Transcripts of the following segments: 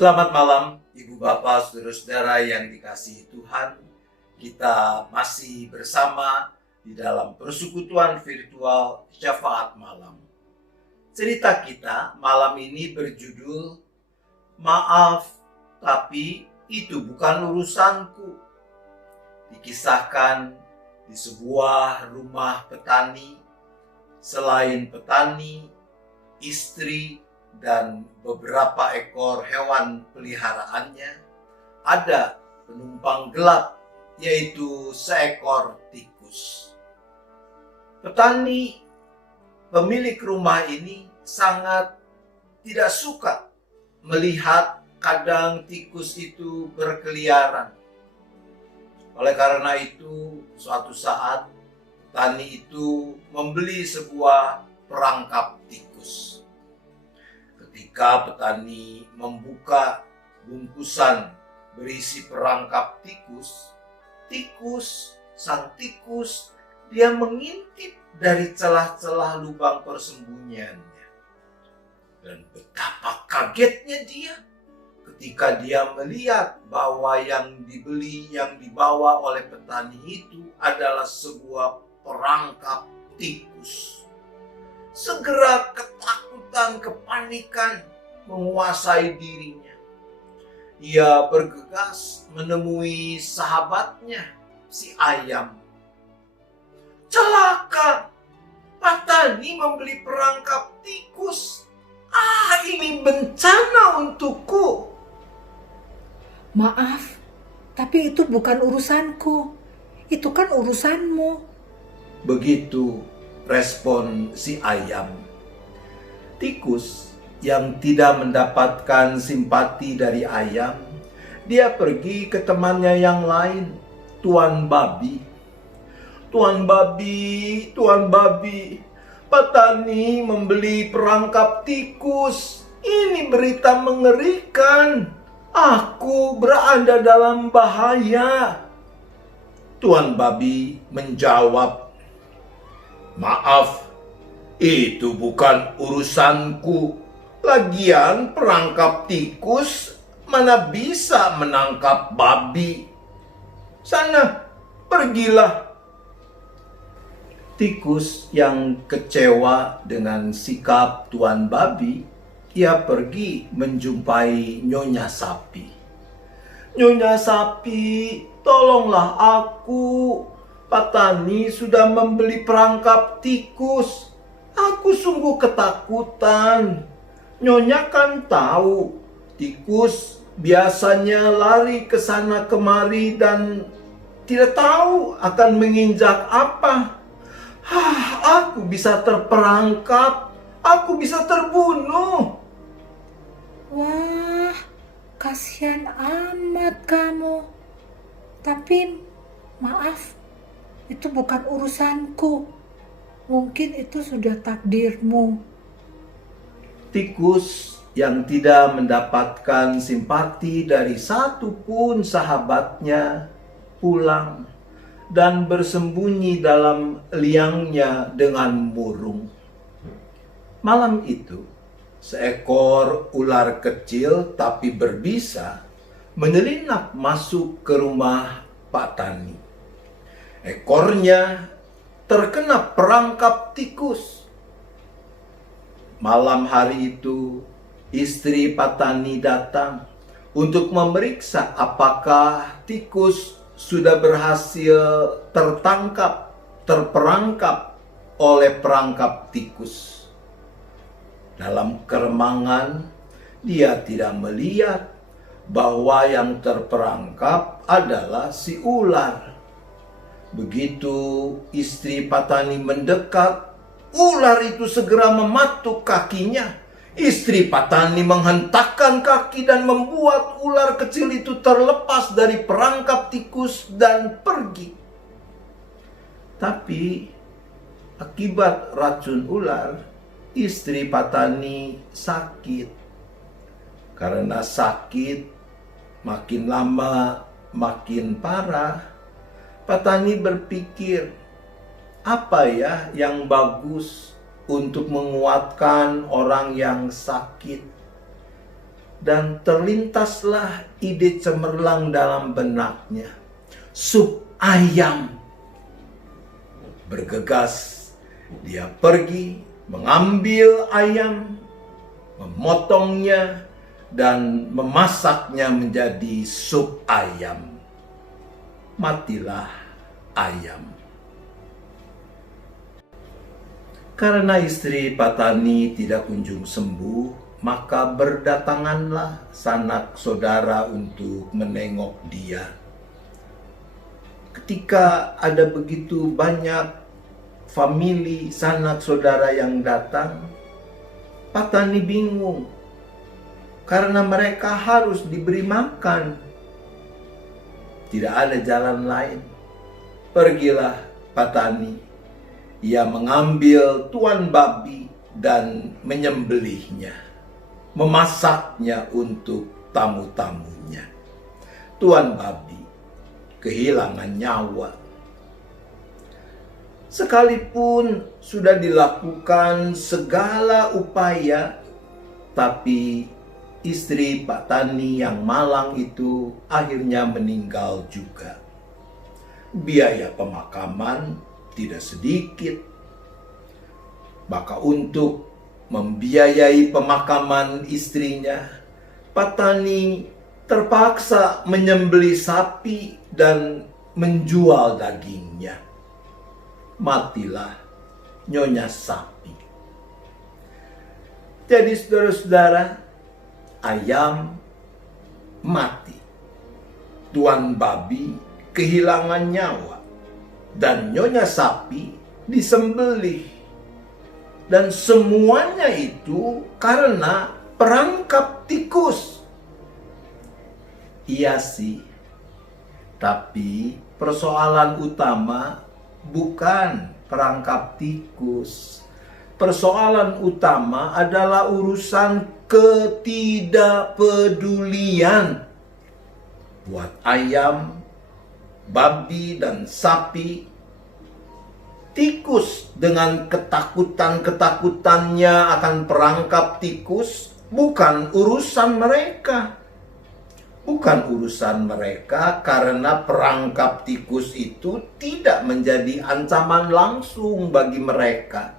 Selamat malam, Ibu Bapak, Saudara-saudara yang dikasihi Tuhan. Kita masih bersama di dalam persekutuan virtual Syafaat Malam. Cerita kita malam ini berjudul Maaf, tapi itu bukan urusanku. Dikisahkan di sebuah rumah petani. Selain petani, istri, dan beberapa ekor hewan peliharaannya, ada penumpang gelap, yaitu seekor tikus. Petani pemilik rumah ini sangat tidak suka melihat kadang tikus itu berkeliaran. Oleh karena itu, suatu saat petani itu membeli sebuah perangkap tikus. Ketika petani membuka bungkusan berisi perangkap sang tikus, dia mengintip dari celah-celah lubang persembunyiannya. Dan betapa kagetnya dia ketika dia melihat bahwa yang dibawa oleh petani itu adalah sebuah perangkap tikus. Segera ketakutan, kepanikan menguasai dirinya. Ia bergegas menemui sahabatnya, si ayam. Celaka, petani membeli perangkap tikus. Ini bencana untukku. Maaf, tapi itu bukan urusanku. Itu kan urusanmu. Begitu respon si ayam. Tikus yang tidak mendapatkan simpati dari ayam, dia pergi ke temannya yang lain, Tuan Babi. Tuan Babi, petani membeli perangkap tikus. Ini berita mengerikan. Aku berada dalam bahaya. Tuan Babi menjawab, "Maaf, itu bukan urusanku. Lagian perangkap tikus mana bisa menangkap babi. Sana, pergilah." Tikus yang kecewa dengan sikap Tuan Babi, ia pergi menjumpai Nyonya Sapi. "Nyonya Sapi, tolonglah aku. Petani sudah membeli perangkap tikus. Aku sungguh ketakutan. Nyonya kan tahu, tikus biasanya lari ke sana kemari dan tidak tahu akan menginjak apa. Aku bisa terperangkap, aku bisa terbunuh." Wah, kasihan amat kamu. Tapi maaf, itu bukan urusanku. Mungkin itu sudah takdirmu. Tikus yang tidak mendapatkan simpati dari satu pun sahabatnya pulang dan bersembunyi dalam liangnya dengan murung. Malam itu, seekor ular kecil tapi berbisa menyelinap masuk ke rumah Pak Tani. Ekornya terkena perangkap tikus. Malam hari itu, istri Pak Tani datang untuk memeriksa apakah tikus sudah berhasil terperangkap oleh perangkap tikus. Dalam keremangan, dia tidak melihat bahwa yang terperangkap adalah si ular. Begitu istri Pak Tani mendekat, ular itu segera mematuk kakinya. Istri Pak Tani menghentakkan kaki dan membuat ular kecil itu terlepas dari perangkap tikus dan pergi. Tapi akibat racun ular, istri Pak Tani sakit. Karena sakit, makin lama makin parah. Pak Tani berpikir, apa ya yang bagus untuk menguatkan orang yang sakit? dan terlintaslah ide cemerlang dalam benaknya. Sup ayam. Bergegas, dia pergi mengambil ayam, memotongnya, dan memasaknya menjadi sup ayam. Matilah ayam. Karena istri Patani tidak kunjung sembuh, maka berdatanganlah sanak saudara untuk menengok dia. Ketika ada begitu banyak famili sanak saudara yang datang, Patani bingung karena mereka harus diberi makan. Tidak ada jalan lain. Pergilah Patani. Ia mengambil tuan babi dan menyembelihnya, memasaknya untuk tamu-tamunya. Tuan babi kehilangan nyawa. Sekalipun sudah dilakukan segala upaya, tapi istri Pak Tani yang malang itu akhirnya meninggal juga. Biaya pemakaman tidak sedikit. Maka untuk membiayai pemakaman istrinya, Pak Tani terpaksa menyembelih sapi dan menjual dagingnya. Matilah nyonya sapi. Jadi saudara-saudara, ayam mati, tuan babi kehilangan nyawa, dan nyonya sapi disembelih. Dan semuanya itu karena perangkap tikus. Iya sih, tapi persoalan utama bukan perangkap tikus. Persoalan utama adalah urusan ketidakpedulian. Buat ayam, babi, dan sapi, tikus dengan ketakutan-ketakutannya akan perangkap tikus bukan urusan mereka. Bukan urusan mereka karena perangkap tikus itu tidak menjadi ancaman langsung bagi mereka.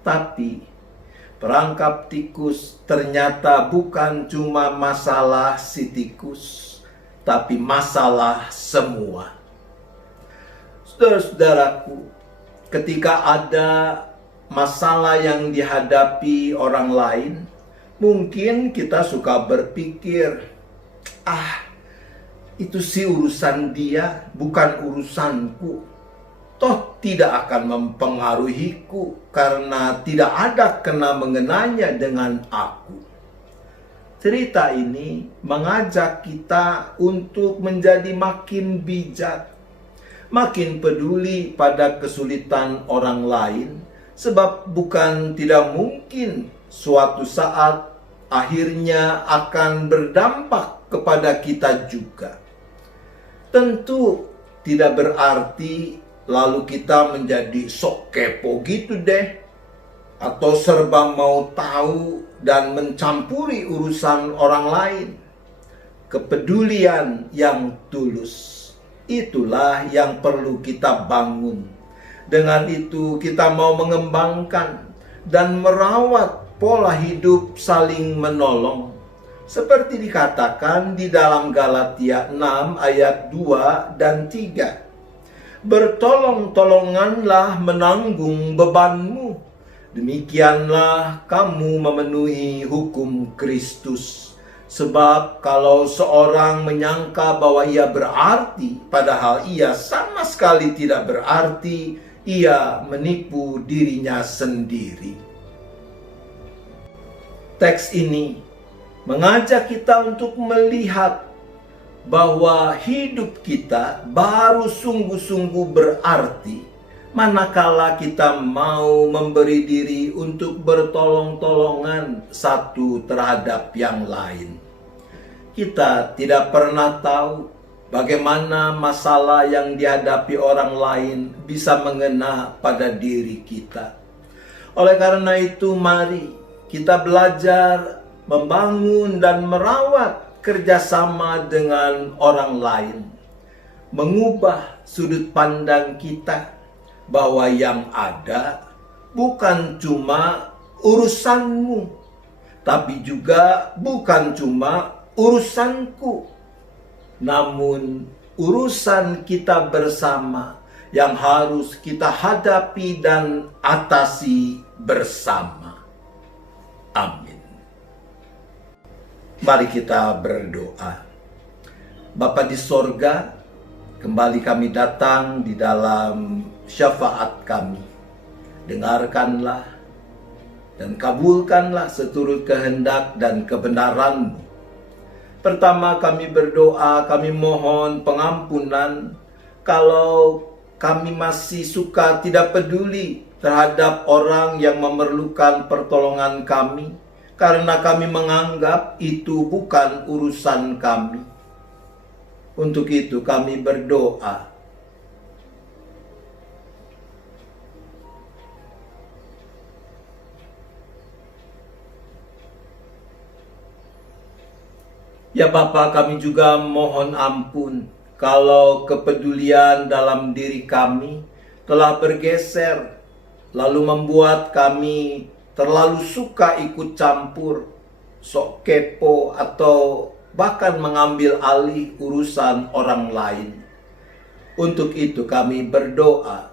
Tapi perangkap tikus ternyata bukan cuma masalah si tikus, tapi masalah semua. Saudara-saudaraku, ketika ada masalah yang dihadapi orang lain, mungkin kita suka berpikir, itu sih urusan dia, bukan urusanku. Toh tidak akan mempengaruhiku karena tidak ada kena mengenanya dengan aku. Cerita ini mengajak kita untuk menjadi makin bijak, makin peduli pada kesulitan orang lain, sebab bukan tidak mungkin suatu saat akhirnya akan berdampak kepada kita juga. Tentu tidak berarti lalu kita menjadi sok kepo gitu deh, atau serba mau tahu dan mencampuri urusan orang lain. Kepedulian yang tulus, itulah yang perlu kita bangun. Dengan itu kita mau mengembangkan dan merawat pola hidup saling menolong. Seperti dikatakan di dalam Galatia 6 ayat 2 dan 3. Bertolong-tolonganlah menanggung bebanmu. Demikianlah kamu memenuhi hukum Kristus. Sebab kalau seorang menyangka bahwa ia berarti, padahal ia sama sekali tidak berarti, ia menipu dirinya sendiri. Teks ini mengajak kita untuk melihat bahwa hidup kita baru sungguh-sungguh berarti manakala kita mau memberi diri untuk bertolong-tolongan satu terhadap yang lain. Kita tidak pernah tahu bagaimana masalah yang dihadapi orang lain bisa mengena pada diri kita. Oleh karena itu, mari kita belajar membangun dan merawat kerjasama dengan orang lain, mengubah sudut pandang kita bahwa yang ada bukan cuma urusanmu, tapi juga bukan cuma urusanku, namun urusan kita bersama yang harus kita hadapi dan atasi bersama. Amin. Mari kita berdoa. Bapa di sorga, kembali kami datang di dalam syafaat kami. Dengarkanlah dan kabulkanlah seturut kehendak dan kebenaran-Mu. Pertama kami berdoa, kami mohon pengampunan kalau kami masih suka tidak peduli terhadap orang yang memerlukan pertolongan kami, karena kami menganggap itu bukan urusan kami. Untuk itu kami berdoa, ya Bapa, kami juga mohon ampun kalau kepedulian dalam diri kami telah bergeser, lalu membuat kami terlalu suka ikut campur, sok kepo, atau bahkan mengambil alih urusan orang lain. Untuk itu kami berdoa,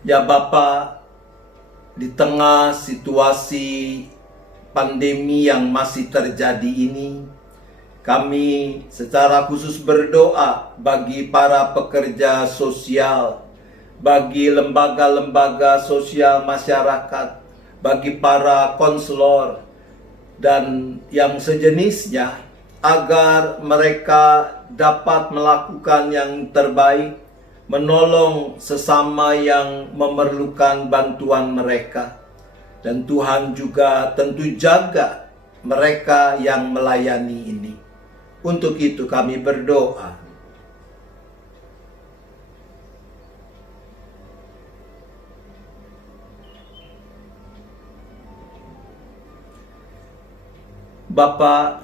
ya Bapa, di tengah situasi pandemi yang masih terjadi ini, kami secara khusus berdoa bagi para pekerja sosial, bagi lembaga-lembaga sosial masyarakat, bagi para konselor, dan yang sejenisnya, agar mereka dapat melakukan yang terbaik, menolong sesama yang memerlukan bantuan mereka. Dan Tuhan juga tentu jaga mereka yang melayani ini. Untuk itu kami berdoa. Bapa,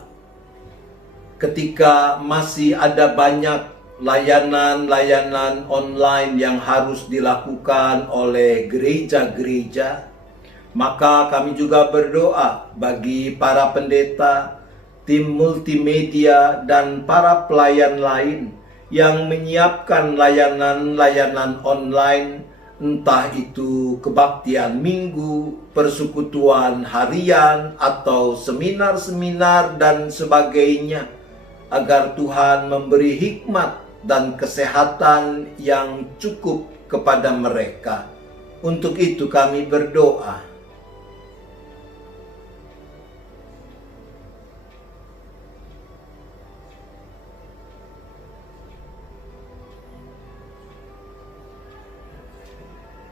ketika masih ada banyak layanan-layanan online yang harus dilakukan oleh gereja-gereja, maka kami juga berdoa bagi para pendeta, tim multimedia, dan para pelayan lain yang menyiapkan layanan-layanan online, entah itu kebaktian minggu, persekutuan harian, atau seminar-seminar dan sebagainya, agar Tuhan memberi hikmat dan kesehatan yang cukup kepada mereka. Untuk itu kami berdoa.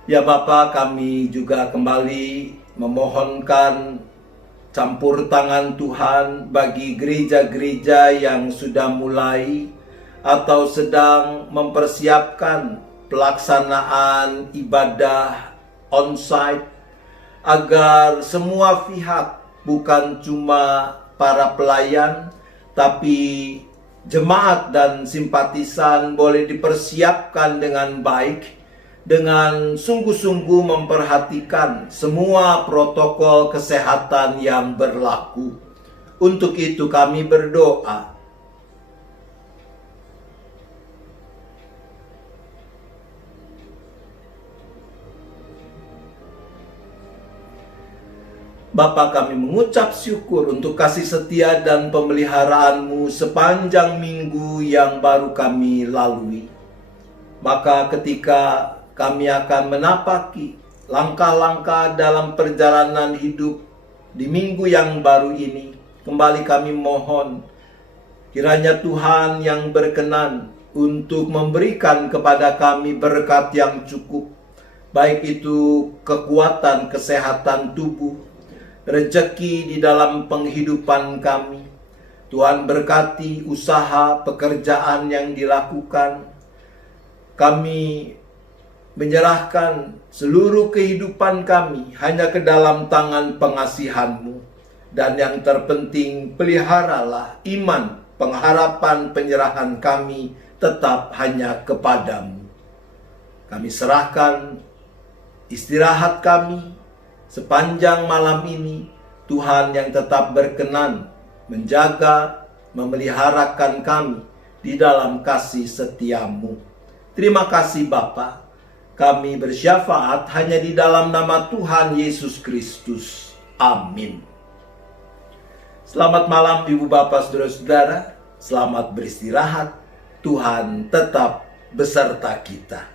Ya Bapa, kami juga kembali memohonkan campur tangan Tuhan bagi gereja-gereja yang sudah mulai atau sedang mempersiapkan pelaksanaan ibadah onsite, agar semua pihak, bukan cuma para pelayan, tapi jemaat dan simpatisan boleh dipersiapkan dengan baik, dengan sungguh-sungguh memperhatikan semua protokol kesehatan yang berlaku. Untuk itu kami berdoa. Bapa, kami mengucap syukur untuk kasih setia dan pemeliharaan-Mu sepanjang minggu yang baru kami lalui. Maka ketika kami akan menapaki langkah-langkah dalam perjalanan hidup di minggu yang baru ini, kembali kami mohon kiranya Tuhan yang berkenan untuk memberikan kepada kami berkat yang cukup, baik itu kekuatan kesehatan tubuh, rejeki di dalam penghidupan kami, Tuhan berkati usaha pekerjaan yang dilakukan. Kami menyerahkan seluruh kehidupan kami hanya ke dalam tangan pengasihan-Mu. Dan yang terpenting, peliharalah iman, pengharapan, penyerahan kami tetap hanya kepadamu. Kami serahkan istirahat kami sepanjang malam ini. Tuhan yang tetap berkenan menjaga, memeliharakan kami di dalam kasih setia-Mu. Terima kasih Bapa. Kami bersyafaat hanya di dalam nama Tuhan Yesus Kristus. Amin. Selamat malam Ibu Bapak Saudara-saudara. Selamat beristirahat. Tuhan tetap beserta kita.